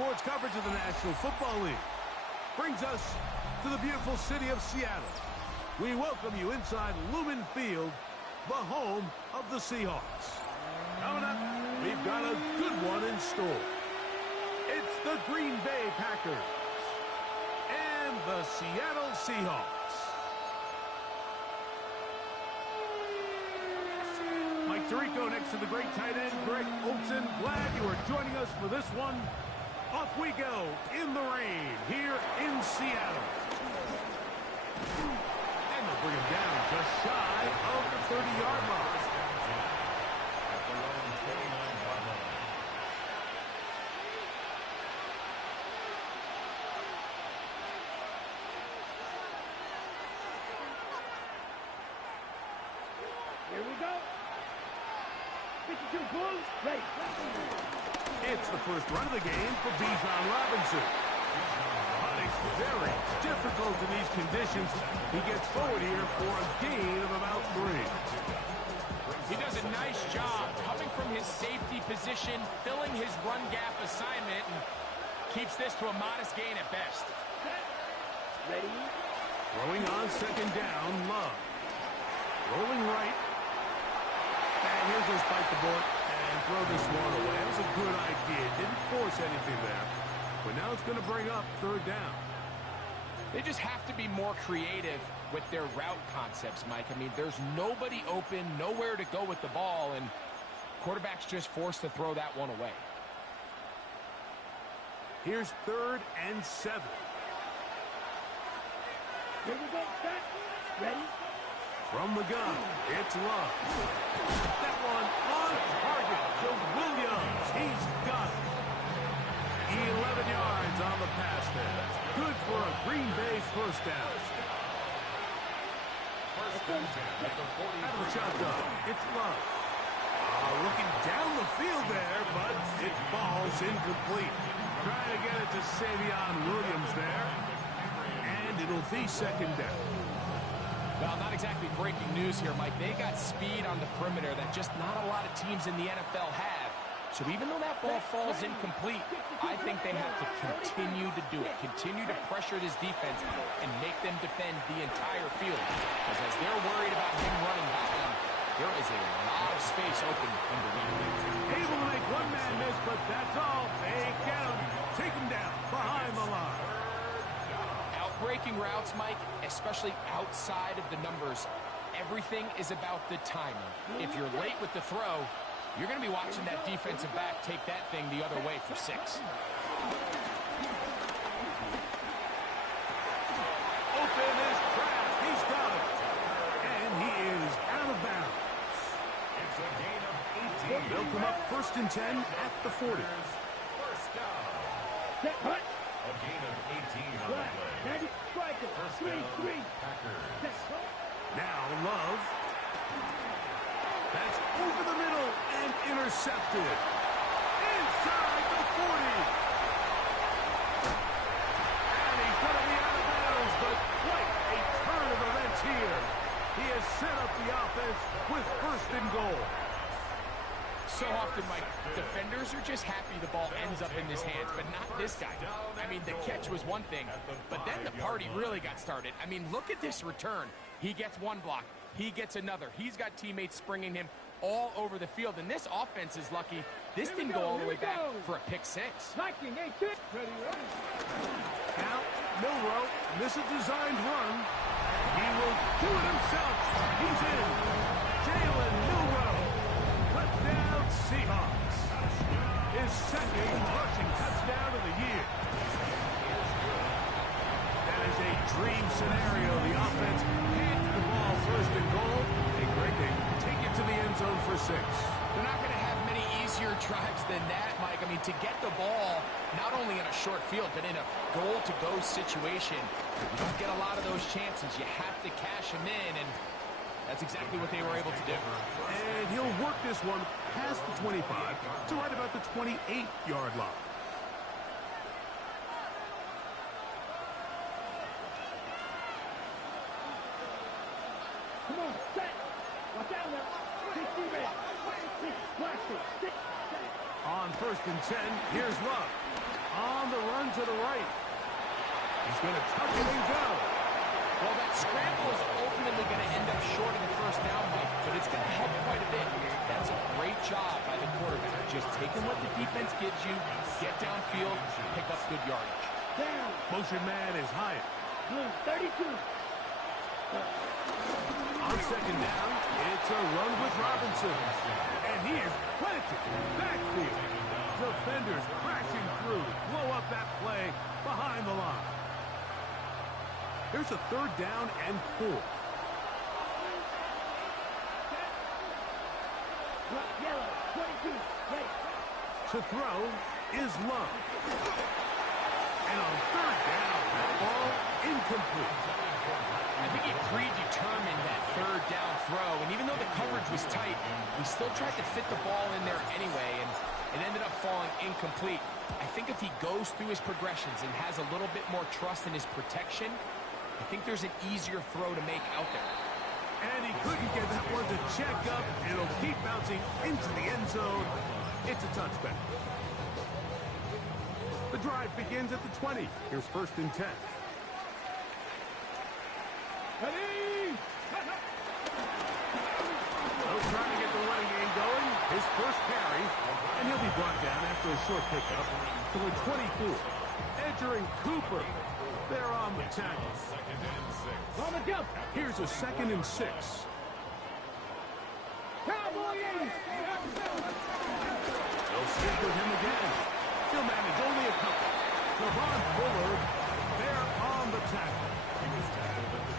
sports coverage of the National Football League brings us to the beautiful city of Seattle. We welcome you inside Lumen Field, the home of the Seahawks. Coming up, we've got a good one in store. It's the Green Bay Packers and the Seattle Seahawks. Mike Tirico next to the great tight end, Greg Olsen. Glad you are joining us for this one. Off we go in the rain here in Seattle. And they'll bring him down just shy of the 30-yard line. Here we go. 52 Bulls, right. It's the first run of the game for Bijan Robinson. But it's very difficult in these conditions. He gets forward here for a gain of about 3. He does a nice job coming from his safety position, filling his run gap assignment, and keeps this to a modest gain at best. Ready? Throwing on second down, Love. Rolling right. And here's goes bite the bullet and throw this one away. That was a good idea. Didn't force anything there. But now it's going to bring up third down. They just have to be more creative with their route concepts, Mike. I mean, there's nobody open, nowhere to go with the ball, and quarterback's just forced to throw that one away. Here's 3rd and 7. Here we go, set. Ready? From the gun, it's Love. That one on target to Williams. He's got it. 11 yards on the pass there. Good for a Green Bay first down. Out of the shotgun, it's Love. Looking down the field there, but it falls incomplete. Trying to get it to Savion Williams there. And it'll be second down. Well, not exactly breaking news here, Mike. They got speed on the perimeter that just not a lot of teams in the NFL have. So even though that ball falls incomplete, I think they have to continue to do it. Continue to pressure this defense and make them defend the entire field. Because as they're worried about him running by them, there is a lot of space open underneath. Able to make one man miss, but that's all. They get him. Take him down behind the line. Breaking routes, Mike, especially outside of the numbers, everything is about the timing. If you're late with the throw, you're going to be watching that defensive back take that thing the other way for 6. Open is Kraft. He's got it. And he is out of bounds. It's a gain of 18. They'll come up 1st and 10 at the 40. First down. Set, hut. A gain of 18 on the play. Striker. First 3, down, 3. Packers. Now Love. That's over the middle and intercepted. Inside the 40. And he's going to be out of bounds, but quite a turn of events here. He has set up the offense with 1st and goal. So often, Mike, defenders are just happy the ball ends up in his hands, but not this guy. I mean, the catch was one thing, but then the party really got started. I mean, look at this return. He gets one block. He gets another. He's got teammates springing him all over the field, and this offense is lucky. This didn't go all the way back for a pick 6. Liking, a kick. Ready, ready. Now, Milrow, this is a designed run. He will do it himself. He's in. Jalen Milrow. Touchdown Seahawks. His 2nd rushing touchdown of the year. That is a dream scenario. The offense hands the ball 1st and goal. And Greg, they take it to the end zone for 6. They're not going to have many easier drives than that, Mike. I mean, to get the ball, not only in a short field, but in a goal-to-go situation, you don't get a lot of those chances. You have to cash them in, and that's exactly what they were able to do. And he'll work this one past the 25 to right about the 28-yard line. Come on, set. Watch out now. 60 red. On 1st and 10, here's Love. on the run to the right. He's going to tuck it and go. Well, that scramble is ultimately going to end up short of the first down, Mike, but it's going to help quite a bit. That's a great job by the quarterback. Just taking what the defense gives you, get downfield, pick up good yardage. Motion man is higher. 32. On second down, it's a run with Robinson. And he is planted backfield. Defenders crashing through, blow up that play behind the line. Here's a third down and 4. Yellow, 22. Ready. To throw is Love. And on third down, that ball incomplete. I think he predetermined that third down throw, and even though the coverage was tight, he still tried to fit the ball in there anyway, and it ended up falling incomplete. I think if he goes through his progressions and has a little bit more trust in his protection, I think there's an easier throw to make out there. And he couldn't get that one to check up. It'll keep bouncing into the end zone. It's a touchback. The drive begins at the 20. Here's first and 10. Ready. They'll try to get the running game going. His first carry, and he'll be brought down after a short pickup to the 24. Edger and Cooper, they're on the tackle. On the jump. Here's a 2nd and 6. Cowboys. They'll stick with him again. He'll manage only a couple. Javon Bullard, they're on the tackle.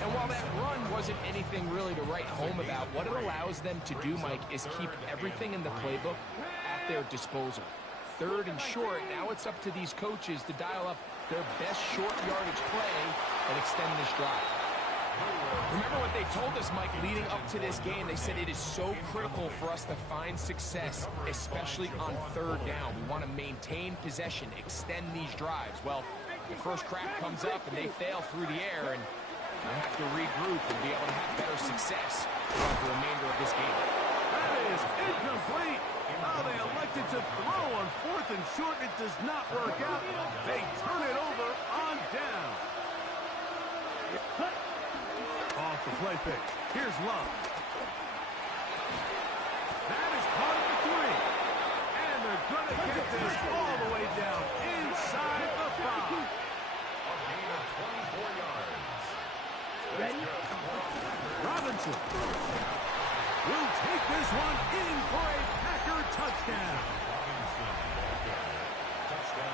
And while that run wasn't anything really to write home about, what it allows them to do, Mike, is keep everything in the playbook at their disposal. Third and short, now it's up to these coaches to dial up their best short yardage play and extend this drive. Remember what they told us, Mike, leading up to this game. They said it is so critical for us to find success, especially on third down. We want to maintain possession, extend these drives. Well, the first crack comes up and they fail through the air, and they have to regroup and be able to have better success throughout the remainder of this game. That is incomplete. Oh, they elected to throw on 4th and short. It does not work out. They turn it over on down. Off the play fake. Here's Love. That is caught at the 3. And they're going to get this all the way down inside the 5. A gain of 24 yards. Ready. Robinson will take this one in for a Packer touchdown.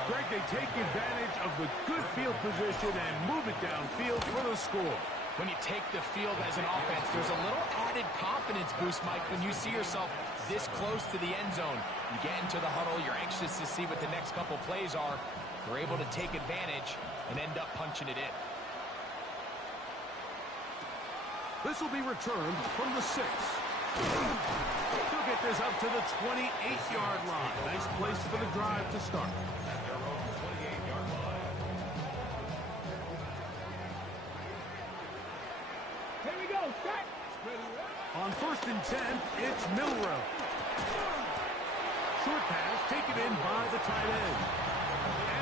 Greg, they take advantage of the good field position and move it downfield for the score. When you take the field as an offense, there's a little added confidence boost, Mike, when you see yourself this close to the end zone. You get into the huddle, you're anxious to see what the next couple plays are. You're able to take advantage and end up punching it in. This will be returned from the 6. He'll get this up to the 28-yard line. Nice place for the drive to start. At their own 28-yard line. Here we go. Set. On first and 10, it's Milrow. Short pass taken in by the tight end.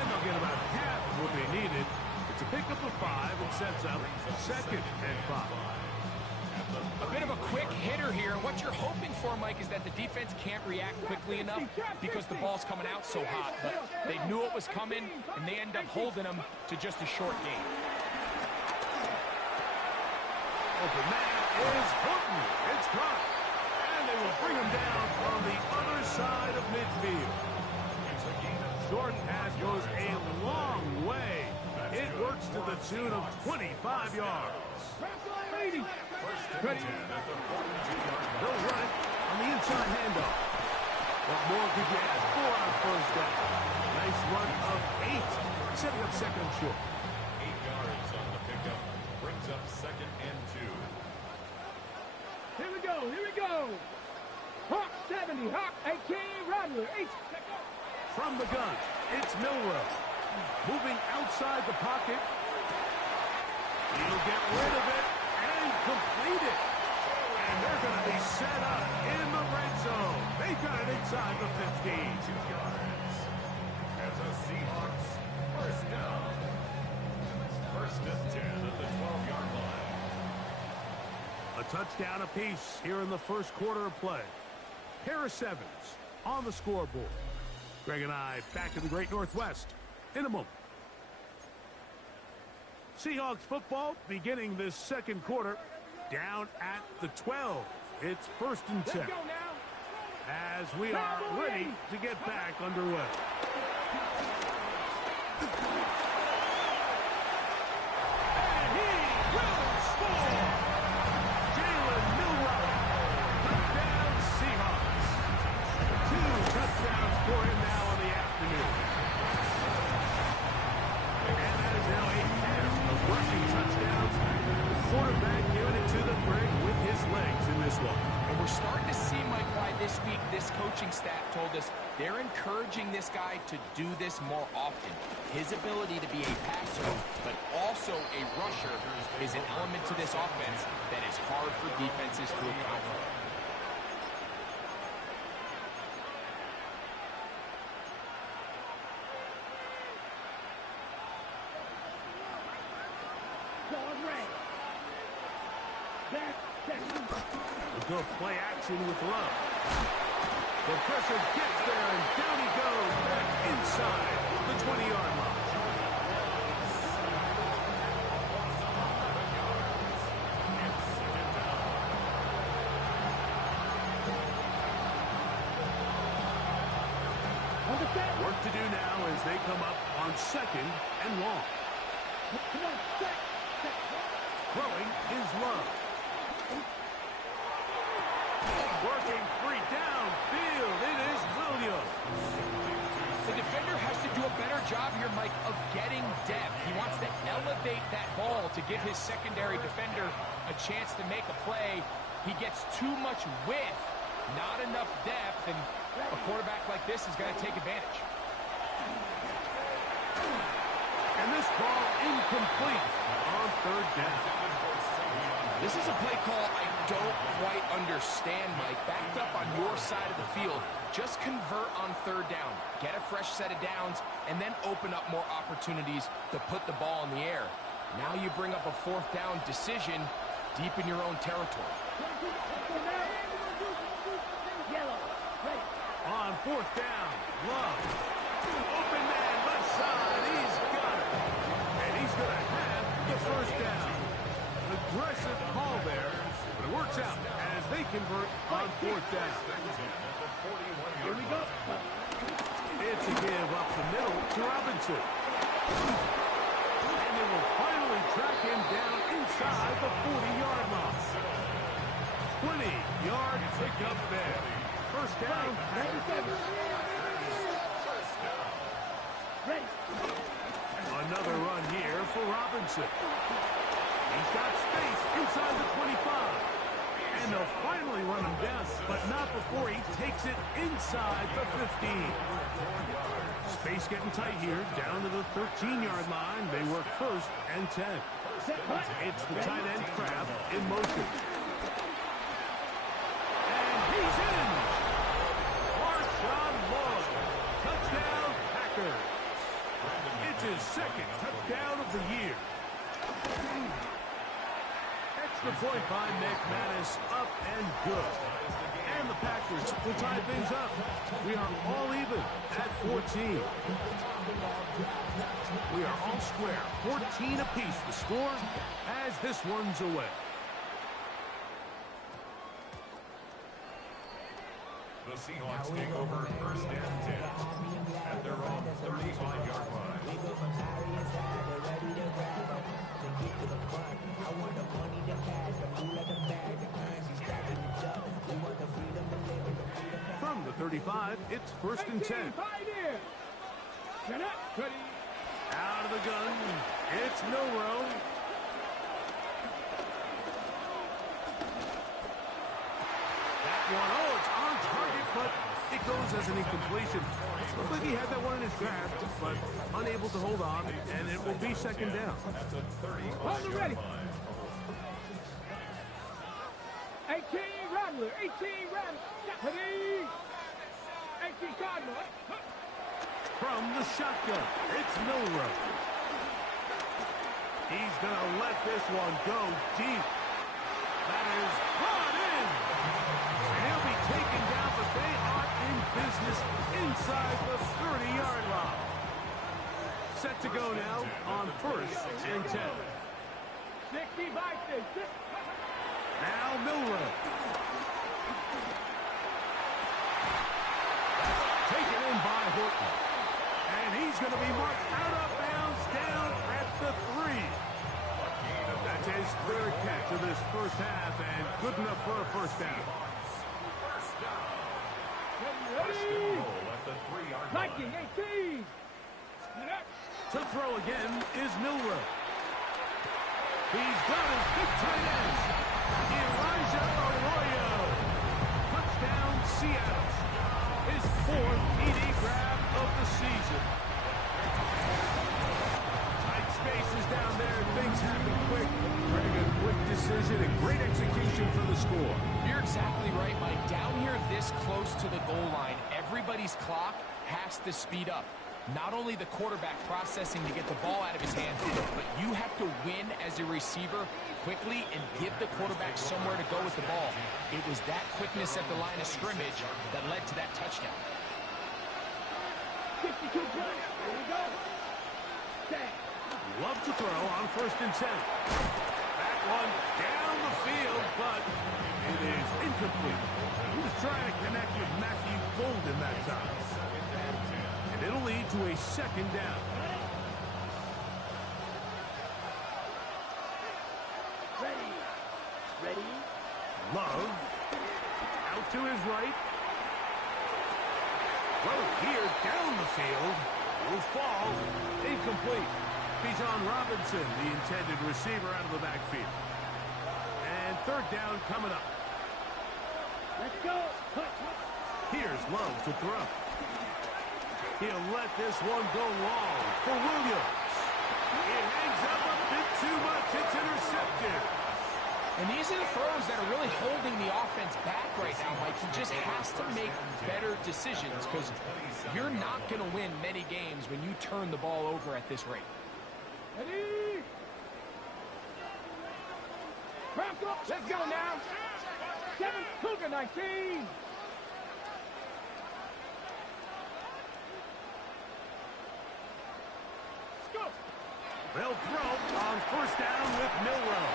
And they'll get about half of what they needed. It's a pickup of 5 and sets up 2nd and 5. A bit of a quick hitter here. What you're hoping for, Mike, is that the defense can't react quickly enough because the ball's coming out so hot. But they knew it was coming, and they end up holding them to just a short gain. Open man is Houghton. It's caught. And they will bring him down on the other side of midfield. Short pass goes a long way. It works to the tune of 25 yards. First and 10 at the 42-yard line. They'll run it on the inside handoff. What more could you ask for on first down? Nice run of 8, setting up 2nd and short. 8 yards on the pickup. Brings up 2nd and 2. Here we go. Here we go. Hawk 70. Hawk 18. Rodler 8. From the gun, it's Milrow. Moving outside the pocket. He'll get rid of it and complete it. And they're going to be set up in the red zone. They got it inside the 15. 2 yards. As The Seahawks, first down. First and 10 at the 12-yard line. A touchdown apiece here in the first quarter of play. Pair of sevens on the scoreboard. Greg and I back in the Great Northwest in a moment. Seahawks football beginning this second quarter down at the 12. It's first and 10. As we are ready to get back underway. And he will score! Jalen Milroe, touchdown Seahawks. 2 touchdowns for him now in the afternoon. And that is now a pair of rushing touchdowns. The quarterback giving it to the Greg with his legs in this one. And we're starting to see, Mike, why this week this coaching staff told us they're encouraging this guy to do this more often. His ability to be a passer, but also a rusher, is an element to this offense that is hard for defenses to account for. Go play action with Love. The pressure gets there, and down he goes back inside the 20-yard line. Work to do now as they come up on second and long. Throwing is Love. Working free downfield. It is Williams. The defender has to do a better job here, Mike, of getting depth. He wants to elevate that ball to give his secondary defender a chance to make a play. He gets too much width, not enough depth, and a quarterback like this is going to take advantage. And this ball incomplete on third down. This is a play call I don't quite understand, Mike. Backed up on your side of the field. Just convert on third down. Get a fresh set of downs, and then open up more opportunities to put the ball in the air. Now you bring up a fourth down decision deep in your own territory. On fourth down, Love. Open man, left side. He's got it. And he's going to have the first down. Aggressive call there, but it works out as they convert on fourth down. Here we go. It's a give up the middle to Robinson. And they will finally track him down inside the 40-yard line. 20-yard pickup there. First down. Ready. Another run here for Robinson. He's got space inside the 25. And they'll finally run him down, but not before he takes it inside the 15. Space getting tight here, down to the 13-yard line. They work first and 10. It's the tight end Kraft in motion. And he's in! Marshawn Lloyd. Touchdown, Packers. It's his second touchdown of the year. Extra point by McManus, up and good. And the Packers will tie things up. We are all even at 14. We are all square, 14 apiece the score as this one's away. The Seahawks take over first and 10 at their own 35-yard line. From the 35, it's first and 10. Out of the gun, it's Milroe. That one, oh, it's on target, but it goes as an incompletion. Looks like he had that one in his grasp, but unable to hold on, and it will be second down. That's a 30-yard Hold it ready. line. 18 Rattler, 18 Rattler. Ready. 18 Cardinal. from the shotgun. It's Milrow. He's going to let this one go deep. That is brought in. And he'll be taken down, but they are in business inside the 30-yard line. Set to go now on 1st and 10. 60 Vikings. Now Milrow. Taken in by Horton. And he's going to be marked out of bounds down at the 3. That's his 3rd catch of this first half, and good enough for a first down. First and goal at the 3-yard line. Viking 18. To throw again is Milrow. He's got his big tight end, Elijah Arroyo. Touchdown, Seattle. His 4th TD grab of the season. Tight spaces down there. Things happen quick. Bring a quick decision and great execution for the score. You're exactly right, Mike. Down here this close to the goal line, everybody's clock has to speed up. Not only the quarterback processing to get the ball out of his hands, but you have to win as a receiver quickly and give the quarterback somewhere to go with the ball. It was that quickness at the line of scrimmage that led to that touchdown. 62 points. Here we go. Love to throw on 1st and 10. That one down the field, but it is incomplete. He was trying to connect with Matthew Golden that time. And it'll lead to a 2nd down. Ready. Love. Out to his right. Well, here down the field. Will fall. Incomplete. Bijan Robinson, the intended receiver, out of the backfield. And 3rd down coming up. Let's go. Here's Love to throw. He'll let this one go long for Williams. It hangs up a bit too much. It's intercepted. And these are the throws that are really holding the offense back right now, Mike. He just has to make better decisions because you're not going to win many games when you turn the ball over at this rate. Ready. Let's go now. 7 Cougar 19. They'll throw on 1st down with Milrow.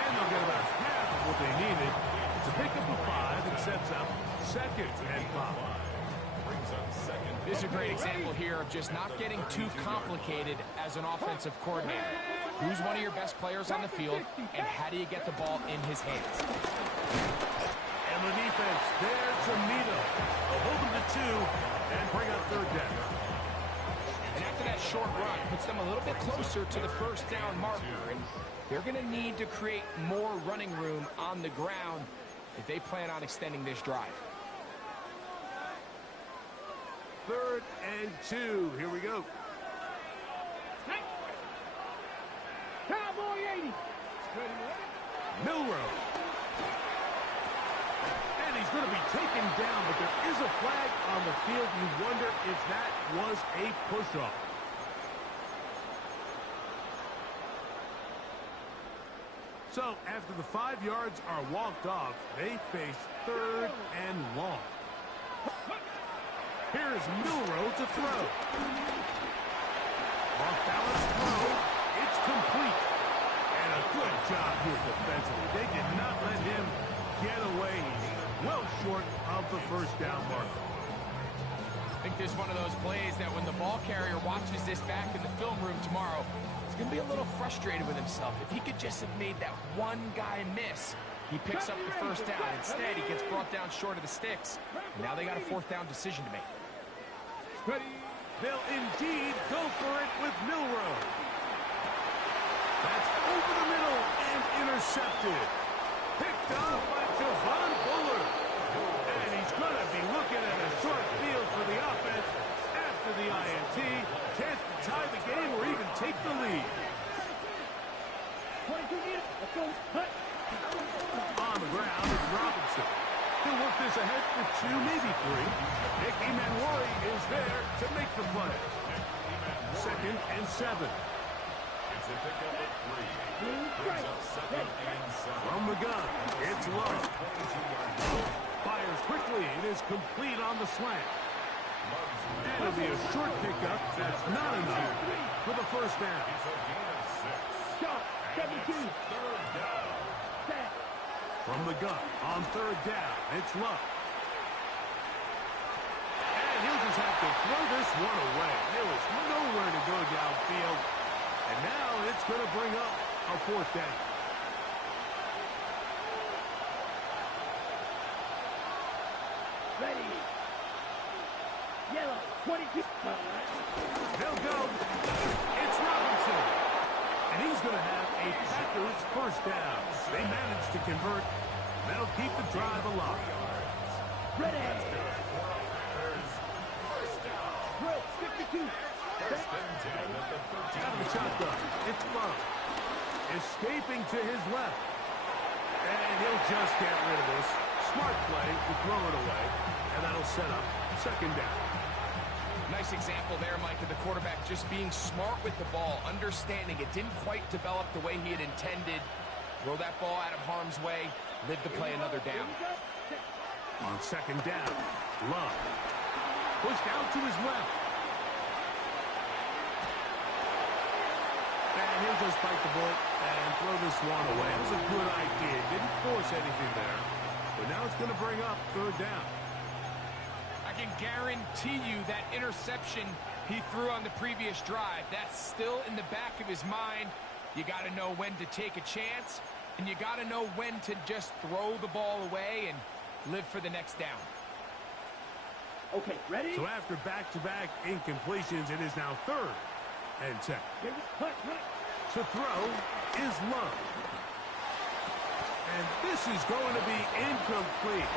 And they'll get about half of what they needed. It's a pickup of 5 and sets up 2nd and 5. This is a great example here of just not getting too complicated as an offensive coordinator. Who's one of your best players on the field, and how do you get the ball in his hands? And the defense there to Mito. They'll hold them to 2 and bring up 3rd down. And after that short run, puts them a little bit closer to the 1st down marker. And they're going to need to create more running room on the ground if they plan on extending this drive. 3rd and 2. Here we go. Cowboy 80. Milrow. And he's going to be taken down, but there is a flag on the field. You wonder if that was a push-off. So after the 5 yards are walked off, they face 3rd and long. Here's Milrow to throw. Off-balance throw. It's complete. And a good job here defensively. They did not let him get away. He's well short of the 1st down marker. I think this is one of those plays that when the ball carrier watches this back in the film room tomorrow, he's going to be a little frustrated with himself. If he could just have made that one guy miss, he picks up the 1st down. Instead, he gets brought down short of the sticks. And now they got a 4th down decision to make. They'll indeed go for it with Milrow. That's over the middle and intercepted. Picked off by Javon Bullard. And he's going to be looking at a short field for the offense after the INT. Chance to tie the game or even take the lead. On the ground is Robinson. He'll work this ahead for 2, maybe 3. Nick Emanwari is there to make the play. 2nd and 7. It's a pickup of 3. Brings up 2nd and 7. From the gun, it's Love. Fires quickly. It is complete on the slant. And it'll be a short pickup. That's not enough for the first down. It's a gain of 6. Shot. 17. 3rd down. Set. From the gun, on 3rd down, it's Love. And he'll just have to throw this one away. There was nowhere to go downfield. And now it's going to bring up a 4th down. Ready. Yellow. 22. They'll go. It's Robinson. And he's going to have a Packers first down. They managed to convert. That'll keep the drive alive. Ready. First down. Drill. 52. First and 10 at the 13. Out of the shotgun. It's Love. Escaping to his left. And he'll just get rid of this. Smart play to throw it away. And that'll set up 2nd down. Nice example there, Mike, of the quarterback just being smart with the ball, understanding it didn't quite develop the way he had intended. Throw that ball out of harm's way, live to play another down. On 2nd down, Love. Pushed out to his left. And he'll just bite the bullet and throw this one away. It was a good idea. Didn't force anything there. But now it's going to bring up 3rd down. I can guarantee you that interception he threw on the previous drive, that's still in the back of his mind. You got to know when to take a chance, and you got to know when to just throw the ball away and live for the next down. Okay, ready? So after back-to-back incompletions, it is now 3rd and 10. Here we go. Cut. To throw is Love. And this is going to be incomplete.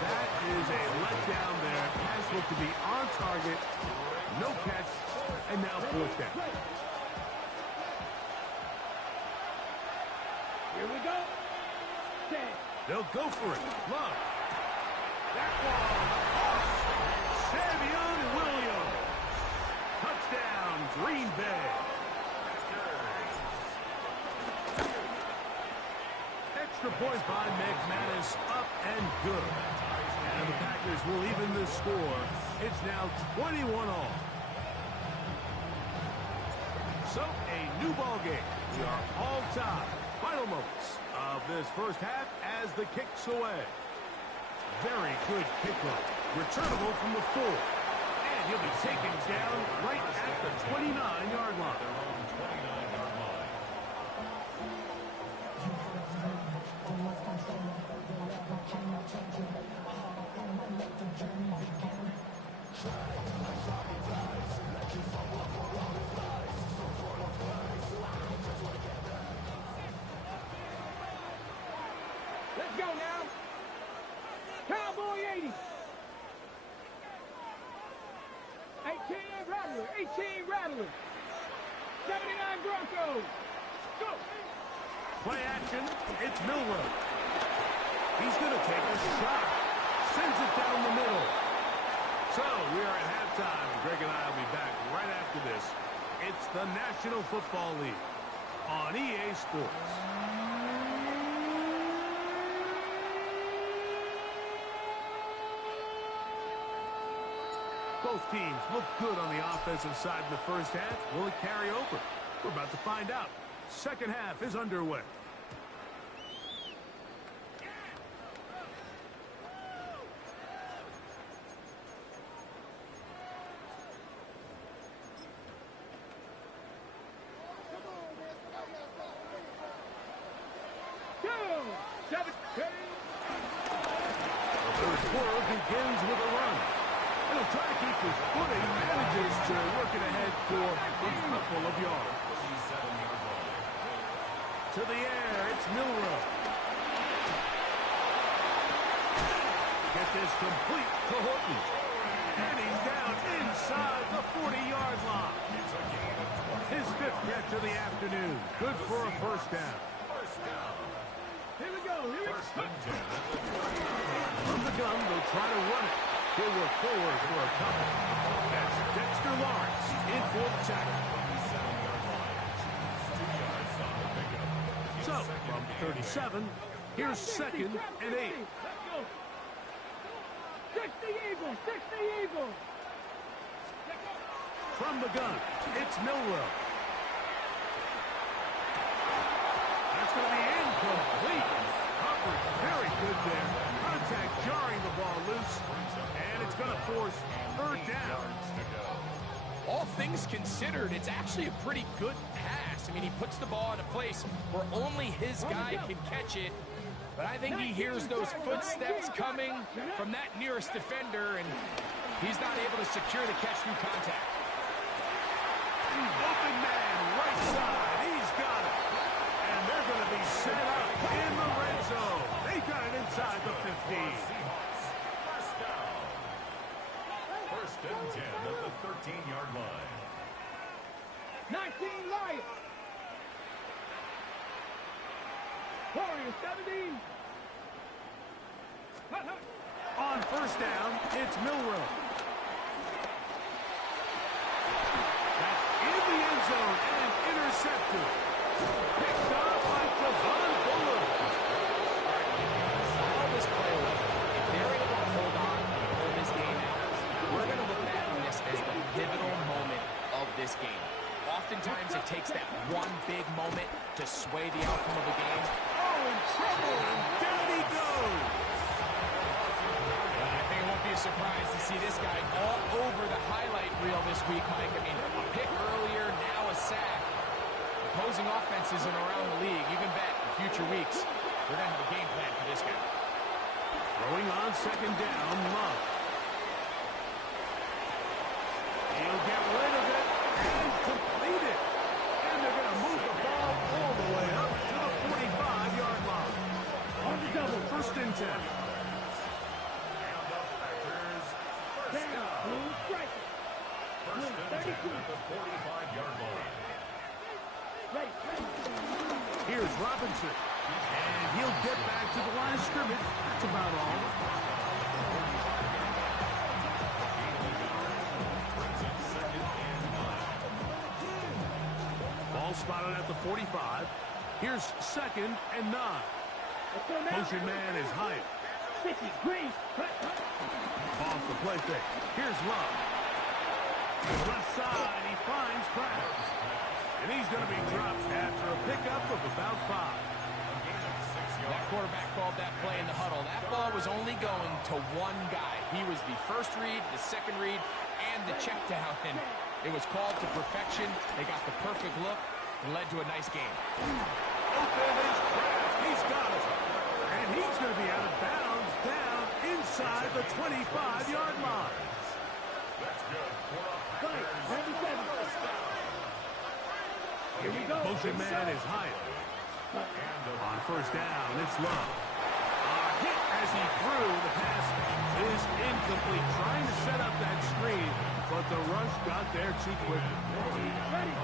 That is a letdown there. Pass looked to be on target. No catch. And now 4th down. Here we go. Set. They'll go for it. Love. That one. Savion Williams. Touchdown, Green Bay. Extra point by McManus, up and good. And the Packers will even the score. It's now 21 all. So, a new ball game. We are all tied. Final moments of this first half as the kick's away. Very good kickoff. Returnable from the 4. And he'll be taken down right at the 29-yard line. Let's go now. Cowboy 80. 18 Rattler. 18 Rattler. 79 Broncos. Go. Play action. It's Milroe. He's going to take a shot. Sends it down the middle. So we are at halftime. Greg and I will be back right after this. It's the National Football League on EA Sports. Both teams look good on the offensive side in the first half. Will it carry over? We're about to find out. Second half is underway. Third quarter begins with a run. He'll try to keep his footing, manages to work it ahead for a couple of yards. To the air, it's Milroe. Get this complete to Horton. And he's down inside the 40-yard line. His 5th catch of the afternoon. Good for a first down. Here we go. Here we go. From gun, they'll try to run it. He'll work forward for a couple. That's Dexter Lawrence in for the tackle. So, from 37, here's 2nd and 8. Let's go. 60 Eagles, 60 Eagles. From the gun, it's Milrow. That's going to be incomplete. Coverage very good there. Contact jarring the ball loose. And it's going to force 3rd down. All things considered, it's actually a pretty good pass. I mean, he puts the ball in a place where only his guy can catch it. But I think he hears those footsteps coming from that nearest defender, and he's not able to secure the catch through contact. Open man, right side. He's got it. And they're going to be set up in the red zone. They got it inside the 15. First down. 1st and 10 at the 13-yard line. 19 Lions. Warriors 17. On 1st down, it's Milrow. That's in the end zone and intercepted. Picked up by Devon Bullard. All this play away. If they're able to hold on and pull this game out, we're going to look back on this as the pivotal moment of this game. Oftentimes, it takes that one big moment to sway the outcome of a game. Oh, in trouble, and down he goes. I think it won't be a surprise to see this guy all over the highlight reel this week, Mike. I mean, a pick earlier, now a sack. Opposing offenses in around the league, you can bet in future weeks, they're going to have a game plan for this guy. Throwing on 2nd down, Love. He'll get rid of it and complete it. And they're going to move the ball all the way up to the 45-yard line. On the double. 1st and 10. Blue striker. First and 10 at the 45-yard line. Ready. Here's Robinson. And he'll get back to the line of scrimmage. That's about all. Ball spotted at the 45. Here's 2nd and 9. Motion man is Hyatt. 50 Green. Off the play fake. Here's Love. Left side, he finds Kraft. And he's going to be dropped after a pickup of about 5. That quarterback called that play in the huddle. That ball was only going to one guy. He was the first read, the second read, and the check down. And it was called to perfection. They got the perfect look and led to a nice game. Open is Kraft. He's got it. And he's going to be out of bounds down inside the 25-yard line. That's good. Fight. 97. Here we go. Motion man is Hyatt. On 1st down, it's Love. A hit as he threw. The pass is incomplete. Trying to set up that screen, but the rush got there too quickly.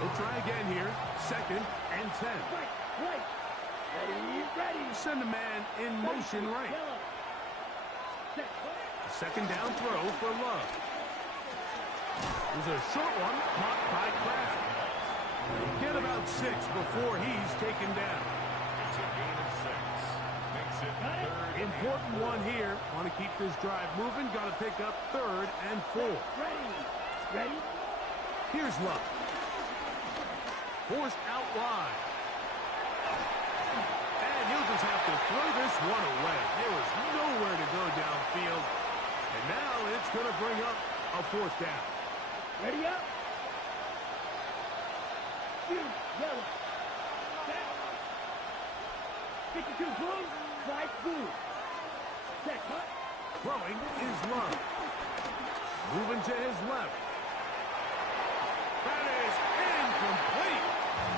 We'll try again here. 2nd and 10. Right. Ready. Send a man in motion right. A 2nd down throw for Love. It was a short one caught by Kraft. Get about 6 before he's taken down. It's a gain of 6. Makes it 3rd. Important one here. Want to keep this drive moving. Got to pick up 3rd and 4. Ready. Here's Love. Forced out wide. And he'll just have to throw this one away. There was nowhere to go downfield. And now it's going to bring up a 4th down. Ready up. Shoot. Yellow. Set. 52 blue. Right blue. Set. Cut. Throwing is Love. Moving to his left. That is incomplete.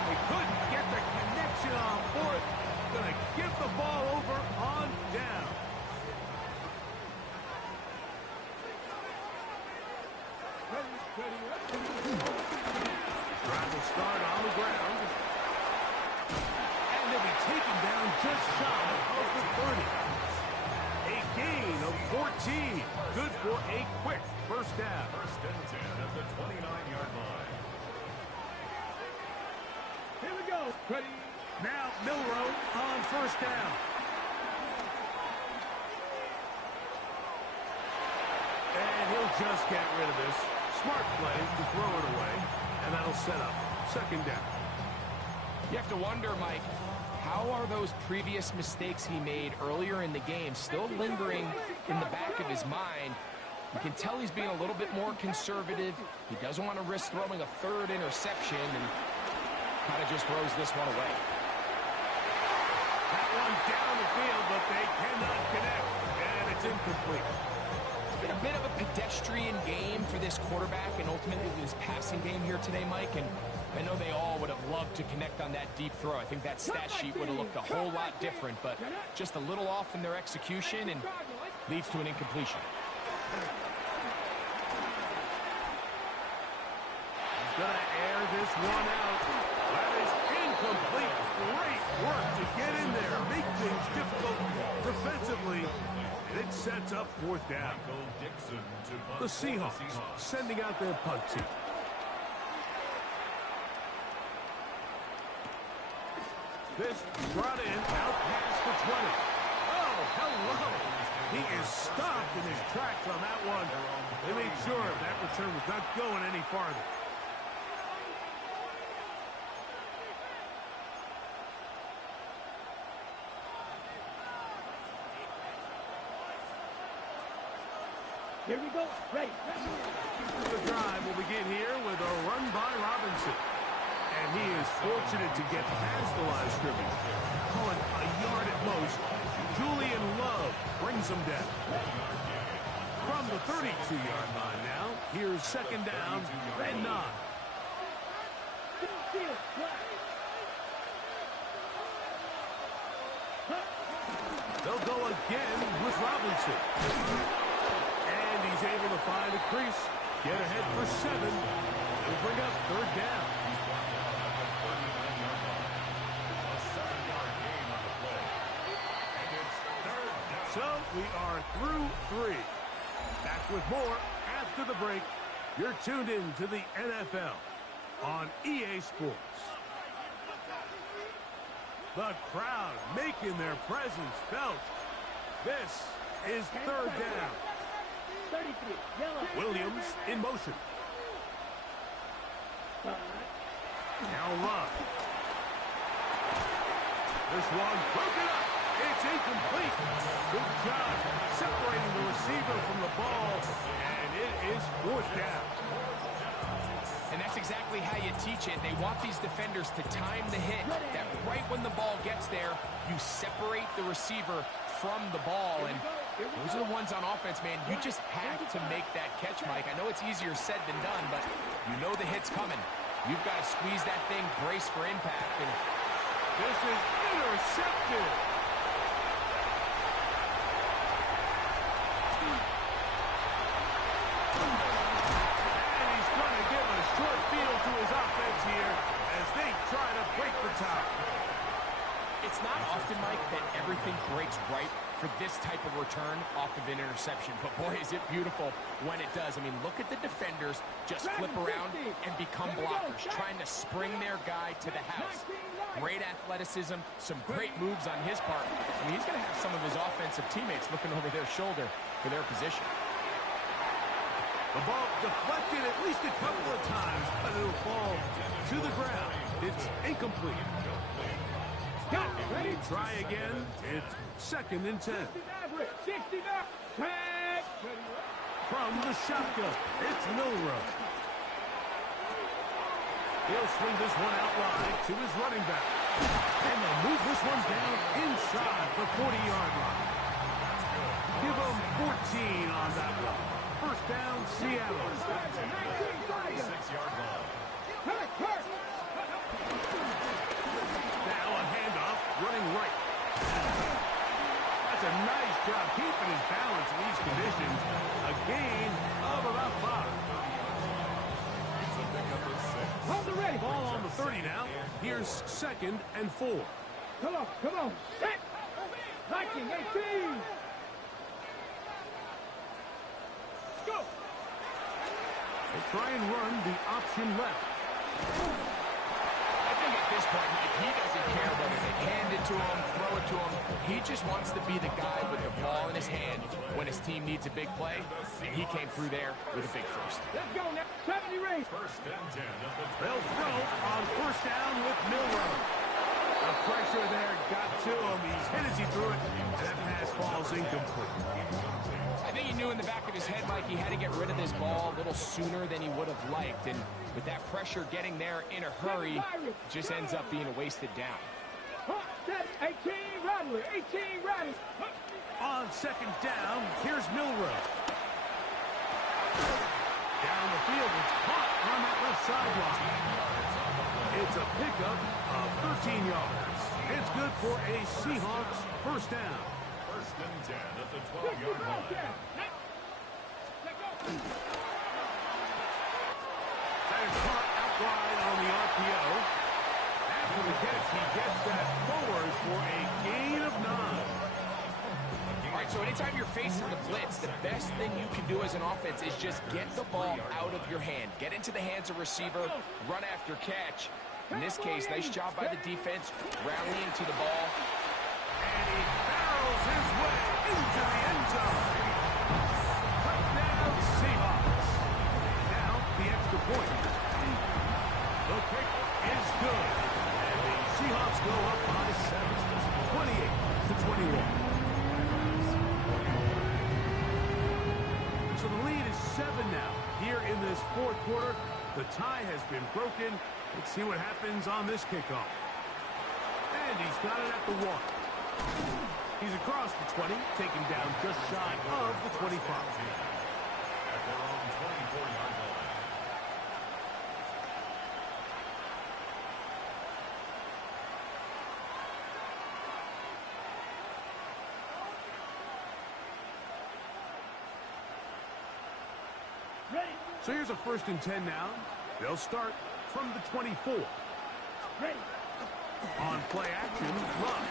They couldn't get the connection on 4th. Going to give the ball over on down. Drive will start on the ground. And they'll be taken down just shy of the 30. A gain of 14. Good for a quick first down. First and 10 at the 29-yard line. Here we go. Ready. Now Milroe on first down. And he'll just get rid of this. Smart play to throw it away. And that'll set up second down. You have to wonder, Mike, how are those previous mistakes he made earlier in the game still lingering in the back of his mind? You can tell he's being a little bit more conservative. He doesn't want to risk throwing a third interception and kind of just throws this one away. That one down the field, but they cannot connect. And it's incomplete. It's been a bit of a pedestrian game for this quarterback and ultimately this passing game here today, Mike. And I know they all would have loved to connect on that deep throw. I think that stat sheet would have looked a whole lot different, but just a little off in their execution and leads to an incompletion. He's going to air this one out. That is incomplete. Great work to get in there. Make things difficult defensively. And it sets up fourth down. The Seahawks sending out their punt team. This brought in out past the 20. Oh, hello. He is stopped in his tracks on that one. They made sure that return was not going any farther. Here we go. Ready. The drive will begin here with a run by Robinson. And he is fortunate to get past the line of scrimmage. Call it a yard at most. Julian Love brings him down. From the 32-yard line now, here's second down and 9. They'll go again with Robinson. And he's able to find a crease. Get ahead for 7. They'll bring up third down. So we are through 3. Back with more after the break. You're tuned in to the NFL on EA Sports. The crowd making their presence felt. This is third down. 33. Yellow. Williams in motion. Now Love. This one broken up. It's incomplete. Good job separating the receiver from the ball, and it is fourth down. And that's exactly how you teach it. They want these defenders to time the hit, that right when the ball gets there, you separate the receiver from the ball. And those are the ones on offense, man. You just have to make that catch, Mike. I know it's easier said than done, but you know the hit's coming. You've got to squeeze that thing, brace for impact. And this is intercepted. It's not often, Mike, that everything breaks right for this type of return off of an interception. But, boy, is it beautiful when it does. I mean, look at the defenders just flip around and become blockers, trying to spring their guy to the house. Great athleticism, some great moves on his part. I mean, he's going to have some of his offensive teammates looking over their shoulder for their position. The ball deflected at least a couple of times, but it'll fall to the ground. It's incomplete. Ready? Try again. It's second and 10. 69. From the shotgun, it's Milroe. He'll swing this one out wide to his running back. And they'll move this one down inside the 40-yard line. Give them 14 on that one. First down, Seattle. 6-yard line. Now a handoff, running right. That's a nice job keeping his balance in these conditions. A gain of about 5. Hold the ready. Ball on the 30 now. Here's second and 4. Come on. Viking 18. Go. They try and run the option left. I think at this point, Mike, he doesn't care whether they hand it to him, throw it to him. He just wants to be the guy with the ball in his hand when his team needs a big play, and he came through there with a big first. Let's go now. 70 race. First and 10 at the They'll throw on first down with Milrow. The pressure there got to him. He's hit as he threw it, and that pass falls incomplete. I think he knew in the back of his head, Mike, he had to get rid of this ball a little sooner than he would have liked. And with that pressure getting there in a hurry, it just ends up being a wasted down. 18 Rattler. 18 Rattler. On second down, here's Milrow. Down the field, it's caught on that left sideline. It's a pickup of 13 yards. It's good for a Seahawks first down. first and 10 at the 12-yard line. That is caught out wide on the RPO. After the catch, he gets that forward for a gain of 9. All right, so anytime you're facing the blitz, the best thing you can do as an offense is just get the ball out of your hand. Get into the hands of receiver, run after catch. In this case, nice job by the defense, rallying to the ball. And he barrels his way into the end zone. Touchdown Seahawks. Now the extra point. The kick is good. And the Seahawks go up by 7, 28-21. So the lead is 7 now. Here in this fourth quarter, the tie has been broken. Let's see what happens on this kickoff. And he's got it at the 1. He's across the 20, taken down just shy of the 25. At their own 24-yard line. Ready. So here's a first and 10 now. They'll start from the 24. Ready. On play action, Love.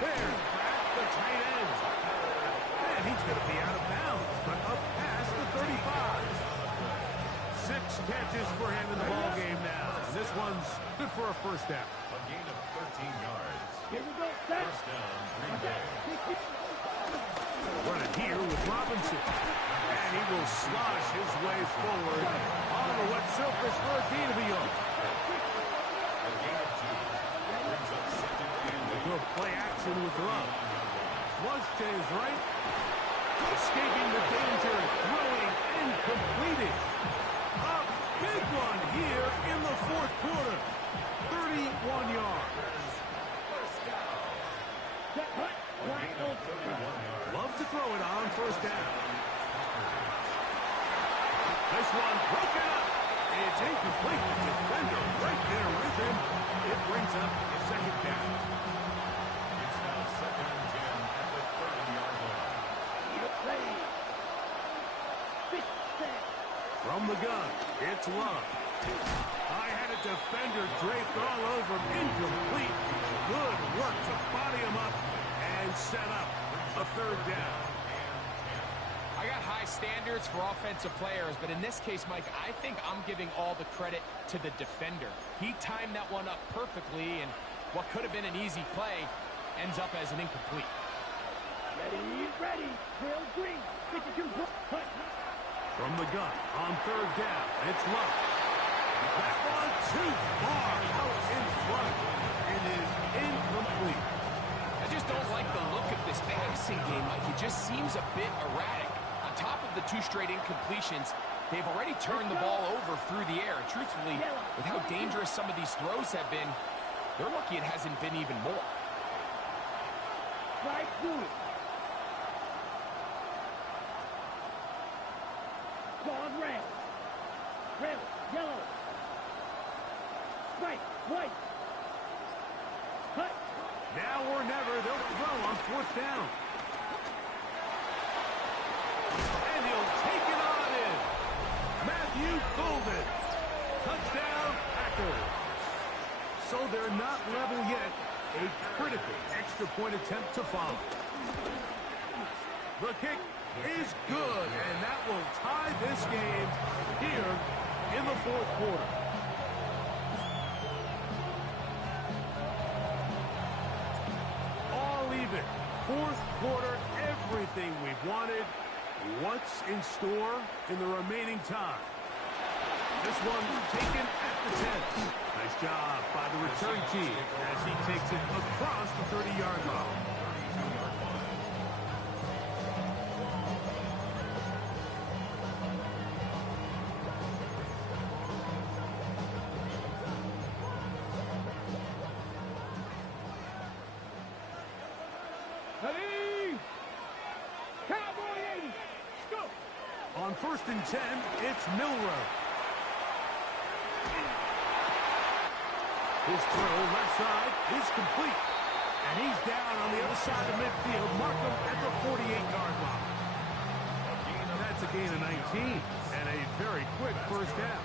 There's Kraft, the tight end. And he's going to be out of bounds, but up past the 35. 6 catches for him in the ballgame now. This one's good for a first down. A gain of 13 yards. Here we go. Set. First down, Green Bay. Running here with Robinson. And he will slosh his way forward on the wet surface for a gain of a yard. A gain of 2. Brings up second and They go play action with Love. Flush to his right. Escaping the danger, throwing and completing. A big one here in the fourth quarter. 31 yards. Set. Hut. Right. Love to throw it on first down. This one broken up. It's incomplete. The defender right there with him. It brings up a second down. It's now second and 10 at the 30-yard line. Ready. Set. From the gun, it's Love. I had a defender draped all over him. Incomplete. Good work to body him up and set up a third down. I got high standards for offensive players, but in this case, Mike, I think I'm giving all the credit to the defender. He timed that one up perfectly, and what could have been an easy play ends up as an incomplete. Ready. Ready. Bill Green. 52. Hut. From the gun, on third down, it's Love. That one too far out in front. It is incomplete. I just don't like the look of this passing game, Mike. It just seems a bit erratic. On top of the 2 straight incompletions, they've already turned the ball over through the air. And truthfully, with how dangerous some of these throws have been, they're lucky it hasn't been even more. Right through. Gone red. Red. Yellow. Right. White. Hut. Now or never, they'll throw on fourth down. And he'll take it on in. Matthew Golden. Touchdown, Packers. So they're not level yet. A critical extra point attempt to follow. The kick is good, and that will tie this game here in the fourth quarter. All even. Fourth quarter, everything we've wanted. What's in store in the remaining time? This one taken at the 10. Nice job by the return team as he takes it across the 30-yard line. On 1st and 10, it's Milrow. His throw left side is complete. And he's down on the other side of midfield. Mark him at the 48-yard line. That's a gain of 19 and a very quick first down.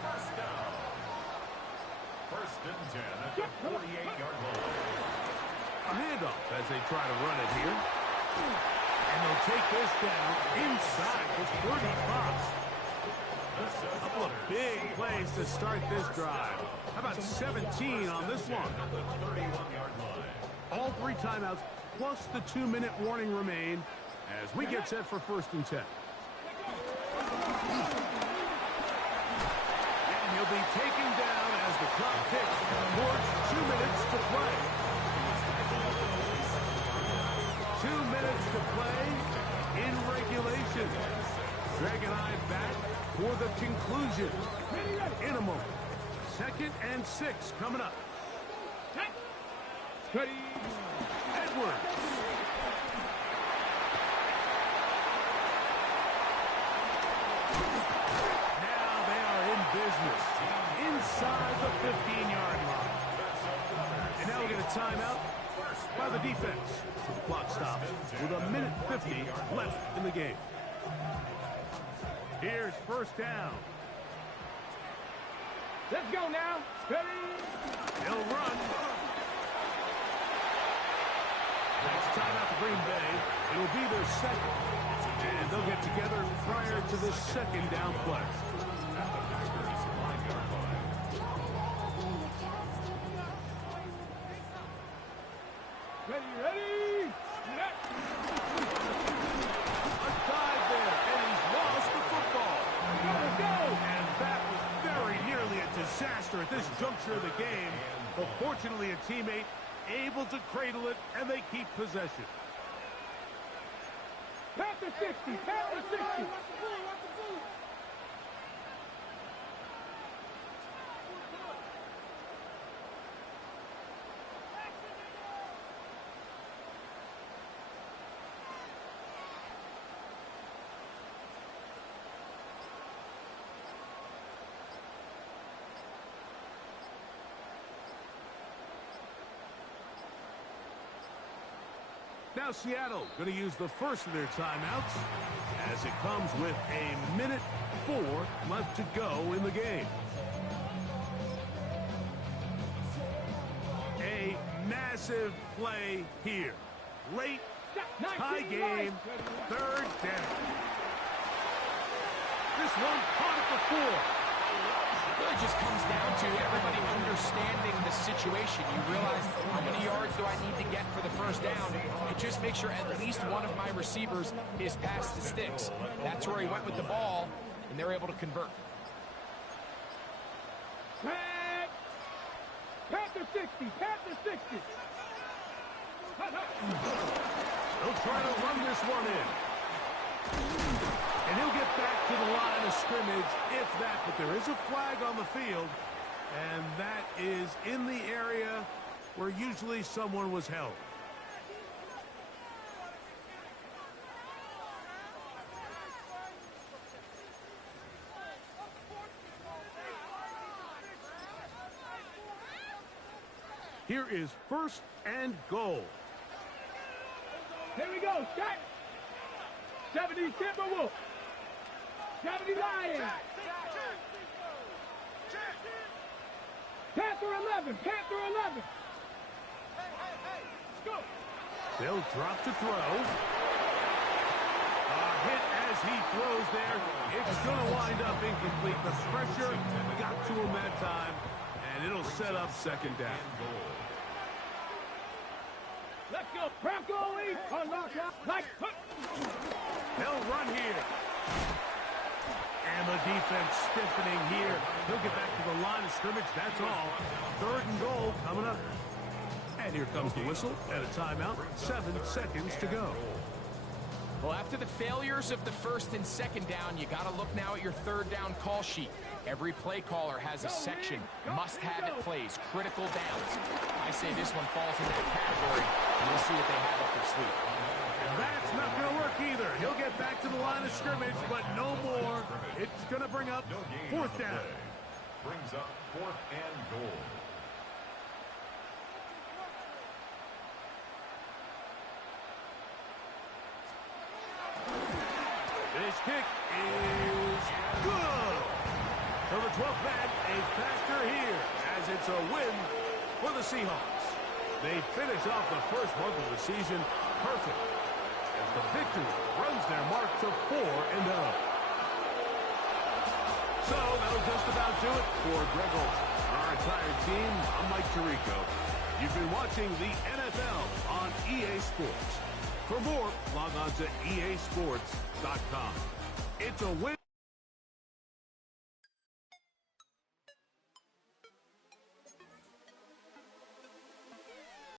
First down. 1st and 10 at the 48-yard line. A handoff as they try to run it here. And they'll take this down inside the 35. A couple of big plays to start this drive. How about 17 on this one? All 3 timeouts plus the 2-minute warning remain as we get set for 1st and 10. And he'll be taken down as the clock ticks towards 2 minutes to play. 2 minutes to play in regulation. Dragon Eye back for the conclusion in a moment. 2nd and 6 coming up. Ready. Edwards. Now they are in business inside the 15-yard line. And now we get a timeout by the defense. The clock stops with 1:50 left in the game. Here's 1st down. Let's go now. Ready? He'll run. Next time out to Green Bay, it'll be their 2nd. And they'll get together prior to the 2nd down play. Ready? A dive there, and he's lost the football. And that was very nearly a disaster at this juncture of the game. But fortunately, a teammate able to cradle it, and they keep possession. Pass the 60. Pass the 60. Now Seattle going to use the first of their timeouts as it comes with 1:04 left to go in the game. A massive play here. Late tie game, 3rd down. This one caught it before. It really just comes down to everybody understanding the situation. You realize how many yards do I need to get for the 1st down, and just make sure at least one of my receivers is past the sticks. That's where he went with the ball, and they're able to convert. Pass the 60. Pass the 60. They'll try to run this one in. And he'll get back to the line of scrimmage, if that. But there is a flag on the field, and that is in the area where usually someone was held. Here is 1st and goal. Here we go. Set. 70 Timberwolves. 70 Lions. Panther 11. Panther 11. They'll drop to throw. Hit as he throws there. It's going to wind up incomplete. The pressure got to him that time, and it'll set up second down. Let's go. Broncos on knockout. They'll run here. And the defense stiffening here. He'll get back to the line of scrimmage. That's all. 3rd and goal coming up. And here comes the whistle and a timeout. 7 seconds to go. Well, after the failures of the 1st and 2nd down, you got to look now at your 3rd down call sheet. Every play caller has a section. Must-have-it plays, critical downs. I say this one falls into the category, and we'll see what they have up their sleeve. That's not going to work either. He'll get back to the line of scrimmage, but no more. It's going to bring up 4th down. Brings up 4th and goal. This kick is good. So the 12th man, a factor here, as it's a win for the Seahawks. They finish off the first month of the season perfect, as the victory runs their mark to 4-0. So that'll just about do it for Greg Olsen. Our entire team, I'm Mike Tirico. You've been watching the NFL on EA Sports. For more, log on to easports.com. It's a win.